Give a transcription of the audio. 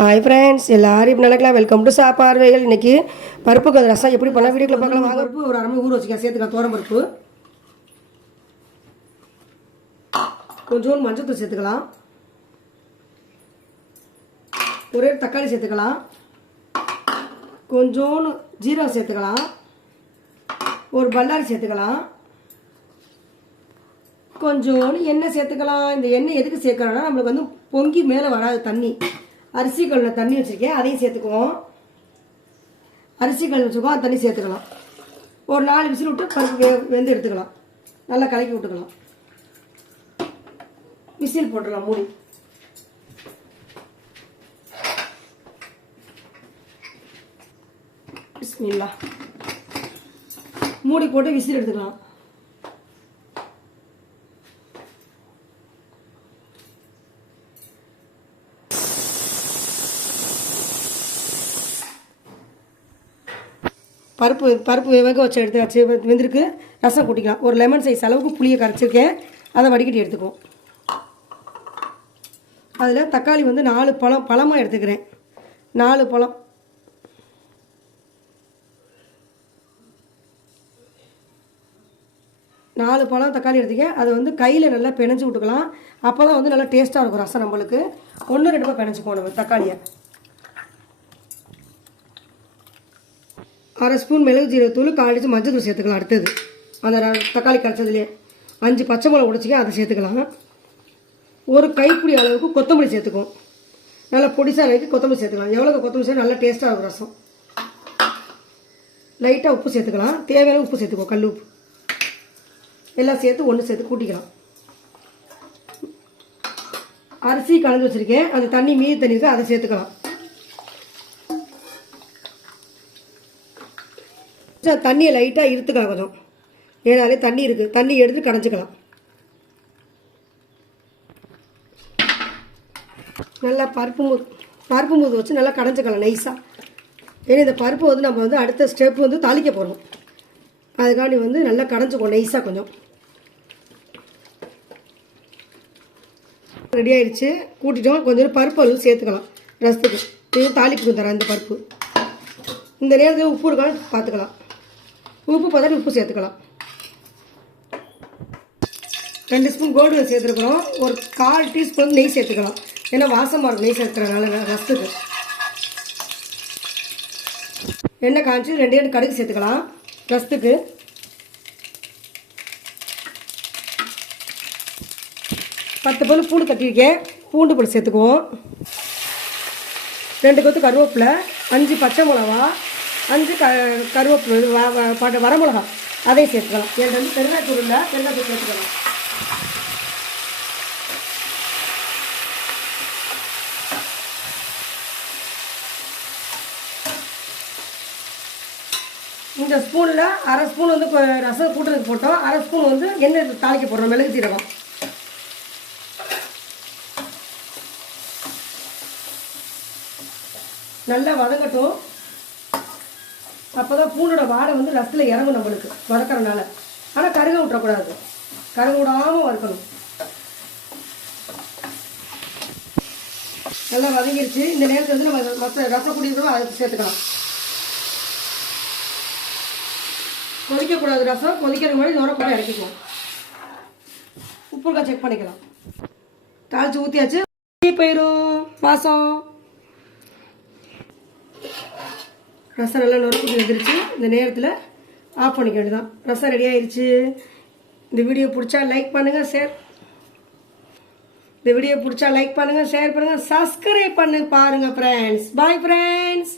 Hi friends எல்லாரும் இப்போ நடக்கலாம்? வெல்கம் டு சாப்பார்வைகள் இன்னைக்கு பருப்பு கொஞ்சம் ரசம் எப்படி பண்ணால் வீடியோக்குள்ள பார்க்கலாம். வாங்க. பருப்பு ஒரு அரை ஊற வச்சுக்க சேர்த்துக்கலாம். தோரம் பருப்பு. கொஞ்சோண்டு மஞ்சத்தூள் சேர்த்துக்கலாம். ஒரே தக்காளி சேர்த்துக்கலாம். கொஞ்சோண்டு ஜீரகம் சேர்த்துக்கலாம். ஒரு பல்லாரி சேர்த்துக்கலாம். கொஞ்சோண்டு எண்ணெய் சேர்த்துக்கலாம். இந்த எண்ணெய் எதுக்கு சேர்க்கறோம்னா நம்மளுக்கு வந்து பொங்கி மேலே வராது தண்ணி. அரிசி கல்லில் தண்ணி வச்சுருக்கேன் அதையும் சேர்த்துக்குவோம். அரிசி கல் வச்சுருக்கோம் தண்ணி சேர்த்துக்கலாம். ஒரு நாலு விசில் விட்டு பருப்பு வே வெந்து எடுத்துக்கலாம். நல்லா கலக்கி விட்டுக்கலாம். விசில் போட்டுடலாம் மூடி. பிஸ்மில்லா மூடி போட்டு விசில் எடுத்துக்கலாம். பருப்பு பருப்பு வேக வச்சு எடுத்து வச்சு வெந்திருக்கு. ரசம் கூட்டிக்கலாம் ஒரு லெமன் சைஸ் அளவுக்கு புளியை கரைச்சிருக்கேன். அதை வடிகட்டி எடுத்துக்குவோம். அதில் தக்காளி வந்து நாலு பழம் பழமாக எடுத்துக்கிறேன். நாலு பழம். நாலு பழம் தக்காளி எடுத்துக்கேன். அதை வந்து கையில் நல்லா பிணைஞ்சு விட்டுக்கலாம். அப்போ தான் வந்து நல்லா டேஸ்ட்டாக இருக்கும் ரசம் நம்மளுக்கு. ஒன்று ரெண்டு பிணைச்சிக்குவோம் நம்ம தக்காளியை. அரை ஸ்பூன் மிளகு ஜீரகத்தூள் காலிச்சு மஞ்சள் தூள் சேர்த்துக்கலாம் அடுத்தது. அந்த தக்காளி கரைச்சதுலேயே அஞ்சு பச்சை மிளகா உடைச்சிக்க அதை சேர்த்துக்கலாம். ஒரு கைப்பிடி அளவுக்கு கொத்தமல்லி சேர்த்துக்கும் நல்லா பொடிசாக அளவுக்கு கொத்தமல்லி சேர்த்துக்கலாம். எவ்வளோ கொத்தமல்லி சேர்த்து நல்லா டேஸ்ட்டாக இருக்கும் ரசம். லைட்டாக உப்பு சேர்த்துக்கலாம். தேவையான உப்பு சேர்த்துக்கோ கல் உப்பு. எல்லாம் சேர்த்து ஒன்று சேர்த்து கூட்டிக்கலாம். அரிசி கலந்து வச்சுருக்கேன். அந்த தண்ணி மீதி தண்ணி இருக்குது அதை சேர்த்துக்கலாம். தண்ணியை லைட்டாக இருத்துக்கலாம் கொஞ்சம். ஏனாலே தண்ணி இருக்குது தண்ணி எடுத்து கடைஞ்சிக்கலாம். நல்லா பருப்பு மூது பருப்பு மூது வச்சு நல்லா கடைஞ்சிக்கலாம் நைஸாக ஏன்னா இந்த பருப்பு வந்து நம்ம வந்து அடுத்த ஸ்டெப் வந்து தாளிக்க போகிறோம் அதுக்காண்டி வந்து நல்லா கடைஞ்சிக்கோ நைஸாக கொஞ்சம். ரெடி ஆயிடுச்சு கூட்டிட்டோம். கொஞ்சம் பருப்பு அளவு சேர்த்துக்கலாம். ரசத்துக்கு. இது தாளிப்புக்கு தரேன் இந்த பருப்பு. இந்த நேரத்தில் உப்பு இருக்கான்னு பார்த்துக்கலாம். உப்பு பார்த்தா உப்பு சேர்த்துக்கலாம். ரெண்டு ஸ்பூன் கோல்டு சேர்த்துருக்குறோம். ஒரு கால் டீஸ்பூன் நெய் சேர்த்துக்கலாம். ஏன்னா வாசமாக இருக்கும் நெய் சேர்த்துறதுனால ரசத்துக்கு. எண்ணெய் காய்ச்சி ரெண்டு ரெண்டு கடுகு சேர்த்துக்கலாம். ரசத்துக்கு. பத்து பல் பூண்டு தட்டியிருக்கேன் பூண்டு பல் சேர்த்துக்குவோம். ரெண்டு கொத்து கருவேப்பிலை அஞ்சு பச்சை மிளகா அஞ்சு க கருவேப்பிலை வ- வ- வரமிளகா அதையும் சேர்த்துக்கலாம். என் வந்து பெருங்காயத்தூள் இல்லை சேர்த்துக்கலாம். இந்த ஸ்பூனில் அரை ஸ்பூன் வந்து ரசம் கூட்டுறதுக்கு போட்டோம். அரை ஸ்பூன் வந்து எண்ணெய் தாளிக்க போடுறோம். மிளகு சீரகம். நல்லா வதங்கட்டும். அப்போ தான் பூண்டோட வாடை வந்து ரசத்தில் இறங்கும் நம்மளுக்கு வதக்கறனால. ஆனால் கருக விட்டுறக்கூடாது கருக விடாமல் வறுக்கணும். நல்லா வதங்கிருச்சு. இந்த நேரத்தில் வந்து நம்ம மற்ற ரசம் குடிக்கிறோம் அதுக்கு சேர்த்துக்கலாம். கொதிக்கக்கூடாது ரசம். கொதிக்கிற மாதிரி நுர போட்டு இறக்கிக்கலாம். உப்புக்கா செக் பண்ணிக்கலாம். தாளிச்சு ஊற்றியாச்சு போயிடும் வாசம். ரசம் நல்லா நொறுக்கு வந்துருச்சு இந்த நேரத்தில் ஆஃப் பண்ணிக்க வேண்டியதான் ரசம் ரெடி ஆயிடுச்சு இந்த வீடியோ பிடிச்சா லைக் பண்ணுங்கள் ஷேர் இந்த வீடியோ பிடிச்சா லைக் பண்ணுங்கள் ஷேர் பண்ணுங்கள் சப்ஸ்கிரைப் பண்ணு பாருங்கள் ஃப்ரெண்ட்ஸ் பாய் ஃப்ரெண்ட்ஸ்